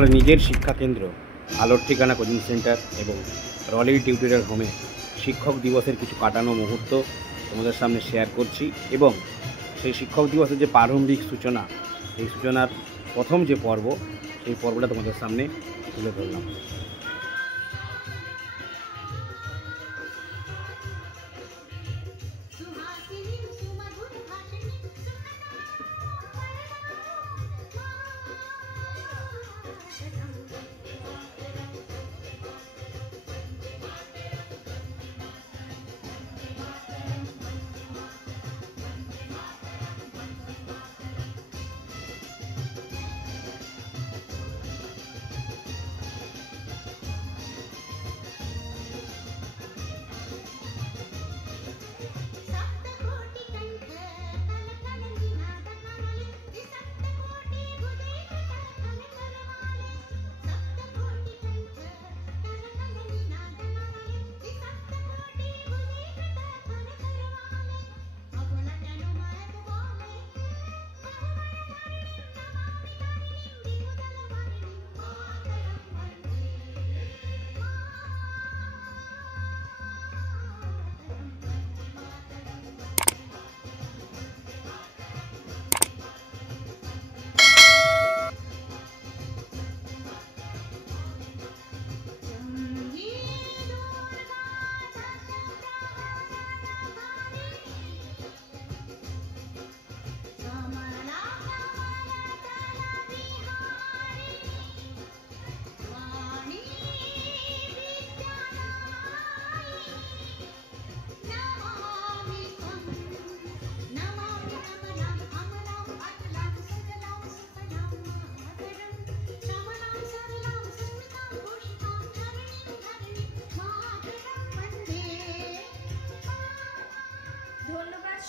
আমার নিজের শিক্ষা কেন্দ্র আলোর ঠিকানা কোচিং সেন্টার এবং রলি টিউটোরিয়াল হোমে শিক্ষক দিবসের কিছু কাটানো মুহূর্ত তোমাদের সামনে শেয়ার করছি এবং সেই শিক্ষক দিবসের যে প্রারম্ভিক সূচনা, এই সূচনার প্রথম যে পর্ব, সেই পর্বটা তোমাদের সামনে তুলে ধরলাম।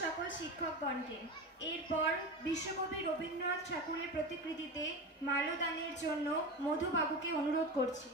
সকল শিক্ষকগণকে। এরপর বিশ্বকবি রবীন্দ্রনাথ ঠাকুরের প্রতিকৃতিতে মাল্যদানের জন্য মধুবাবুকে অনুরোধ করছি।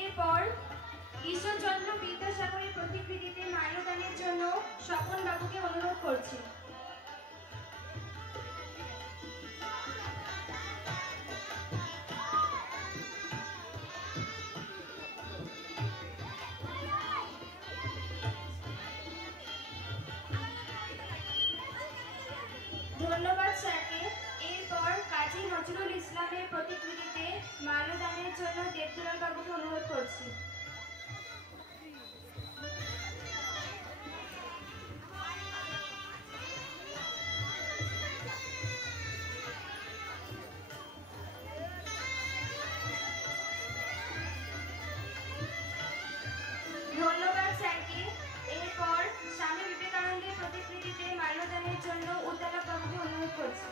এরপর ঈশ্বরচন্দ্র বিদ্যাসাগরের প্রতিকৃতিতে মাল্যদানের জন্য স্বপন বাবুকে অনুরোধ করছি। ধন্যবাদ স্যারকে। এরপর কাজী নজরুল ইসলামের প্রতিকৃতিতে মাল্যদানের জন্য দেবদুলাল বাবুকে অনুরোধ করছি। ধন্যবাদ স্যারকে। এরপর স্বামী বিবেকানন্দের প্রতিকৃতিতে মাল্যদানের জন্য উদ্দালক বাবুকে অনুরোধ করছি।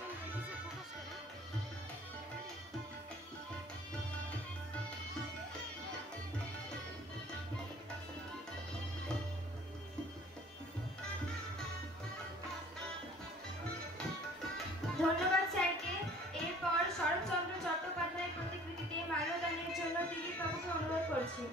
ধন্যবাদ স্যারকে। এরপর শরৎচন্দ্র চট্টোপাধ্যায়ের প্রতিকৃতিতে মাল্যদানের জন্য দিলীপ বাবুকে অনুরোধ করছি।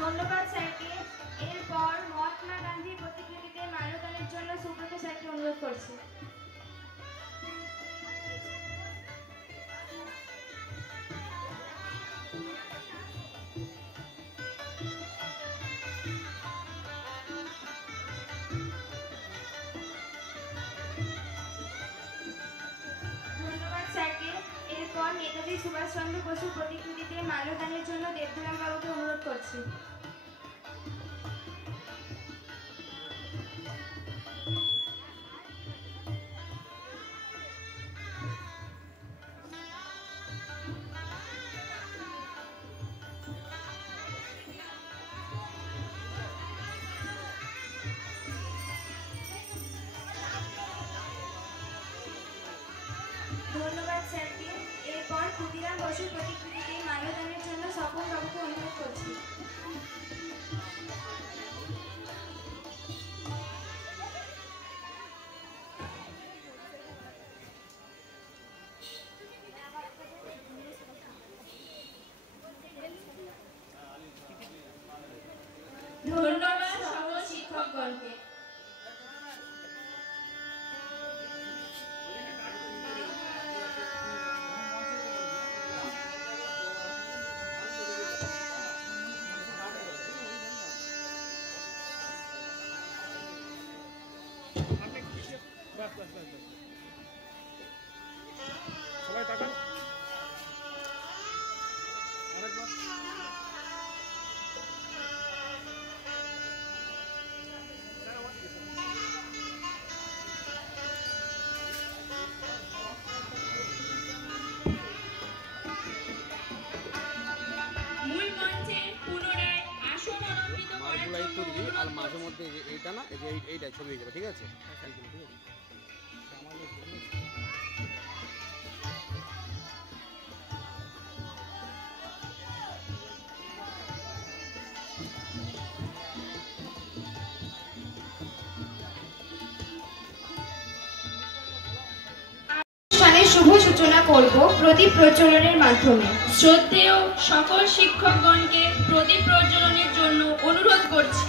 ধন্যবাদ স্যারকে। এরপর মহাত্মা গান্ধীর প্রতিকৃতিতে মাল্যদানের জন্য সুব্রত স্যারকে অনুরোধ করছি। নেতাজি সুভাষচন্দ্র বসুর প্রতিকৃতিতে মাল্যদানের জন্য দেবদুলাল বাবুকে অনুরোধ করছি। ধন্যবাদ স্যারকে। এরপর ক্ষুদিরাম বসুর প্রতিকৃতিতে মাল্যদানের জন্য স্বপন বাবুকে অনুরোধ করছি। ধন্যবাদ সকল শিক্ষকগণকে। সবাই তাকান আরেকবার। মূল মঞ্চে পুনরায় আসন অলঙ্কৃত করার মার্গুলাই জন্য তুলবি আর অনুরোধ মাঝে করছি। মধ্যে এইটা না, এই যে এইটা ছবি হয়ে যাবে, ঠিক আছে? অনুষ্ঠানের শুভ সূচনা করব প্রদীপ প্রজ্বলনের মাধ্যমে। শ্রদ্ধেয় সকল শিক্ষকগণকে প্রদীপ প্রজ্বলনের জন্য অনুরোধ করছি।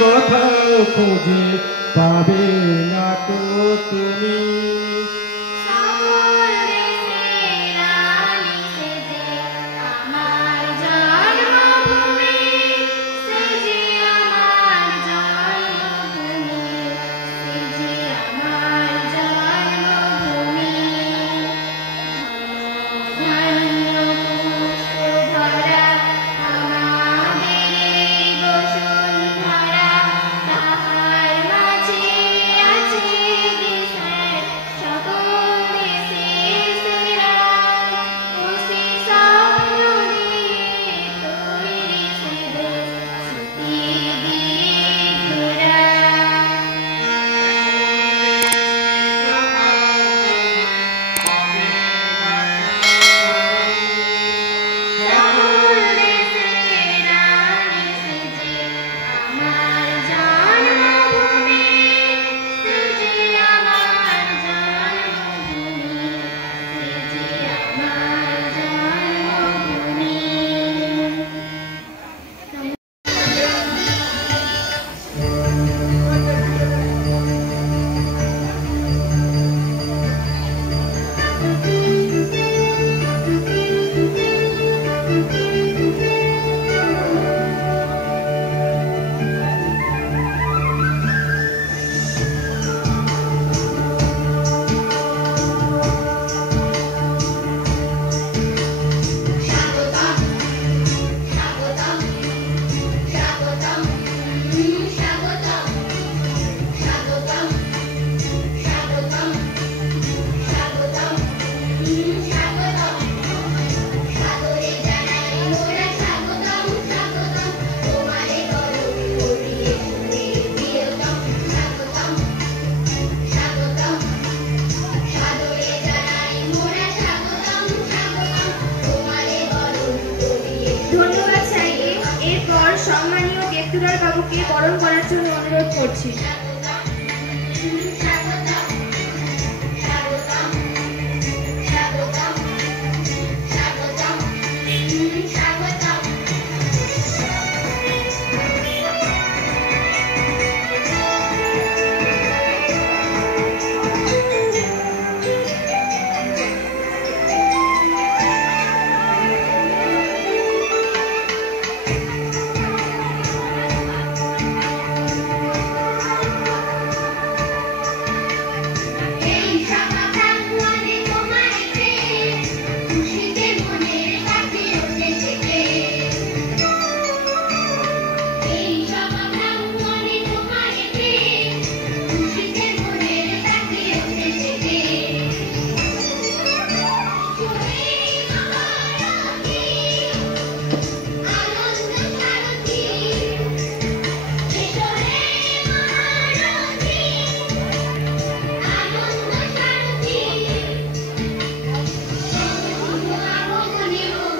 কোথাও খুঁজে পাবে না তো তুমি। সকল দেশের রানী সেজে আমার জন্মভূমি, সেজে আমার জন্মভূমি, সেজে আমার জন্মভূমি। ধন্য পুষ্প ভরা আমাদের এই বসুন্ধরা, তাহার মাঝে আছে দেশের সকল দেশের সেরা। ও সে স্বপ্ন দিয়ে তৈরি সে দেশ, স্মৃতি দিয়ে ঘেরা। সকল দেশের রানী সেজে আমার জন্মভূমি, সেজে আমার জন্মভূমি, সেজে আমার জন্মভূমি। ধন্যবাদ স্যারকে। এরপর সম্মানীয় দেবদুলাল বাবুকে বরণ করার জন্য অনুরোধ করছি।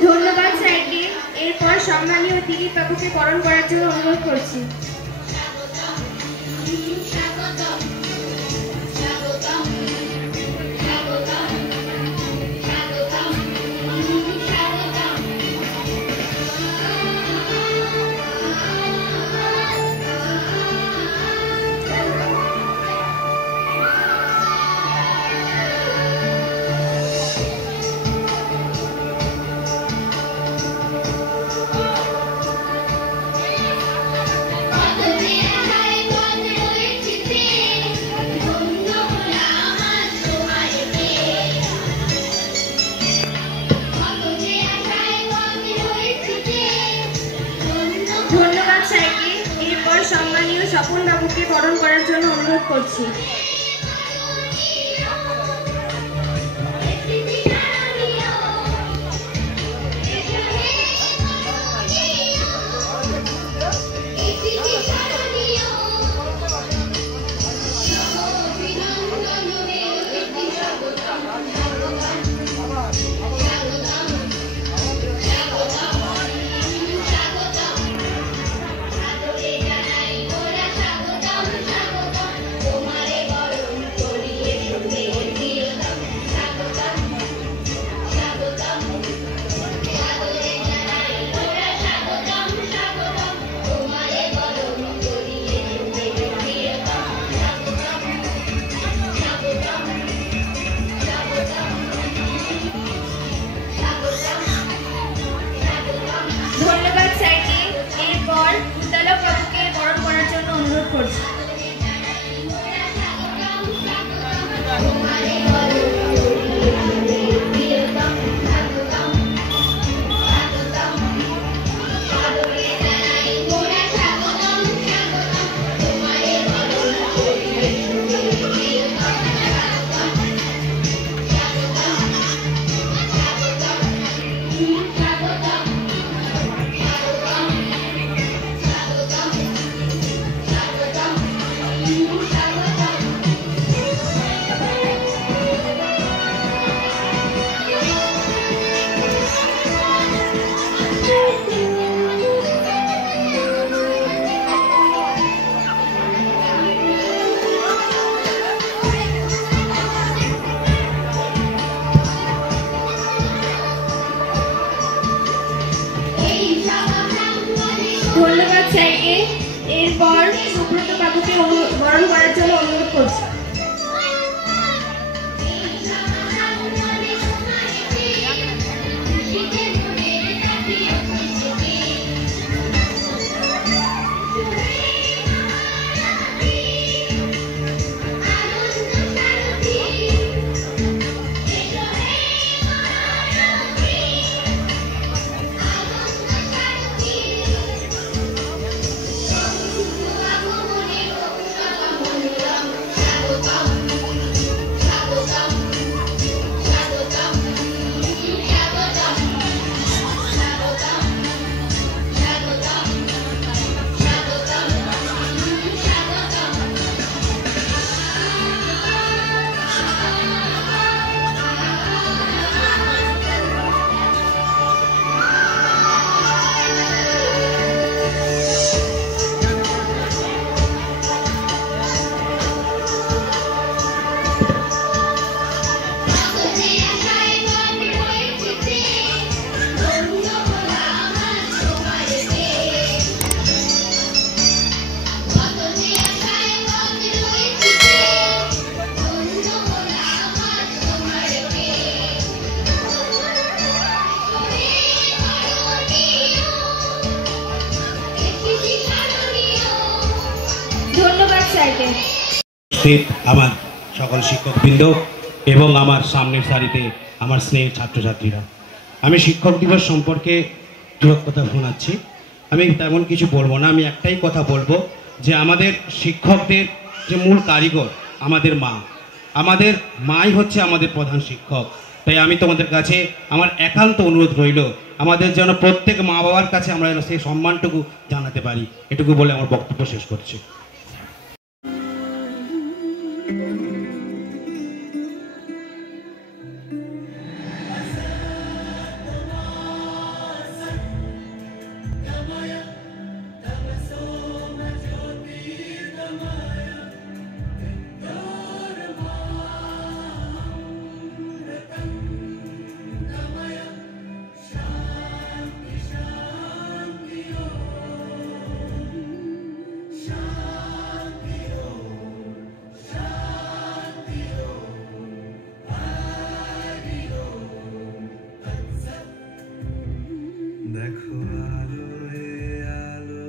ধন্যবাদ স্যারকে। এরপর সম্মানীয় দিলীপ বাবুকে বরণ করার জন্য অনুরোধ করছি। ধন্যবাদ স্যারকে। এরপর সম্মানীয় স্বপন বাবুকে বরণ করার জন্য অনুরোধ করছি। তোমারে স্যারকে এরপর সুব্রত বাবুকে বরণ করার জন্য অনুরোধ করছি। ধন্যবাদ স্যারকে। আমার সকল শিক্ষকবৃন্দ এবং আমার সামনের সারিতে আমার স্নেহের ছাত্রছাত্রীরা, আমি শিক্ষক দিবস সম্পর্কে কৃতজ্ঞতা শোনাচ্ছি। আমি তেমন কিছু বলবো না, আমি একটাই কথা বলবো যে আমাদের শিক্ষকদের যে মূল কারিগর আমাদের মা, আমাদের মাই হচ্ছে আমাদের প্রধান শিক্ষক। তাই আমি তোমাদের কাছে আমার একান্ত অনুরোধ রইল, আমাদের যেন প্রত্যেক মা বাবার কাছে আমরা যেন সেই সম্মানটুকু জানাতে পারি, এটুকু বলে আমার বক্তব্য শেষ করছি। দেখো আলোয় আলো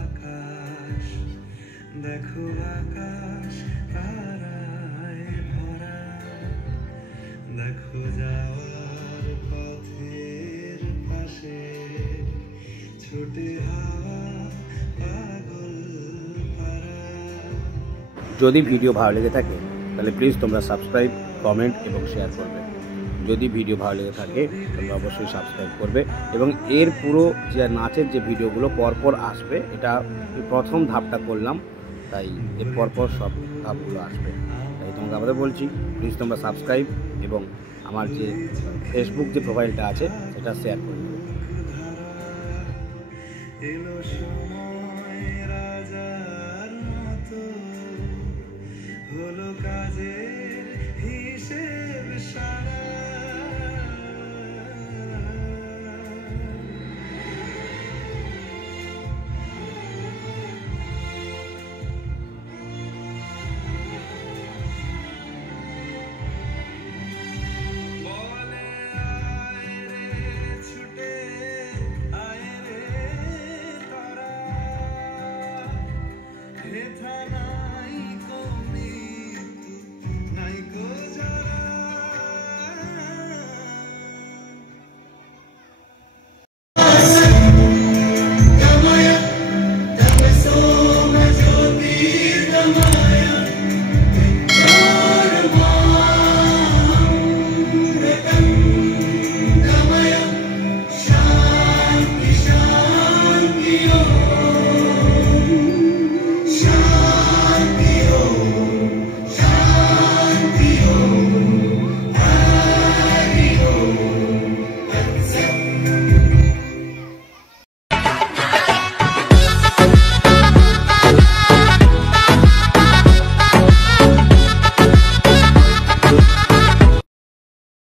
আকাশ, দেখো আকাশ তারায় ভরা, দেখো যাওয়ার পথের পাশে ছুটে হাওয়া পাগল পারা। যদি ভিডিও ভালো লেগে থাকে তাহলে প্লিজ তোমরা সাবস্ক্রাইব, কমেন্ট এবং শেয়ার করবে। যদি ভিডিও ভালো লেগে থাকে তোমরা অবশ্যই সাবস্ক্রাইব করবে এবং এর পুরো যে নাচের যে ভিডিওগুলো পরপর আসবে, এটা প্রথম ধাপটা করলাম, তাই এর পরপর সব ধাপগুলো আসবে। তাই তোমাকে আবার বলছি, প্লিজ তোমরা সাবস্ক্রাইব এবং আমার যে ফেসবুক যে প্রোফাইলটা আছে সেটা শেয়ার করে দেবে। এলো সময় রাজার মতো, হলো কাজে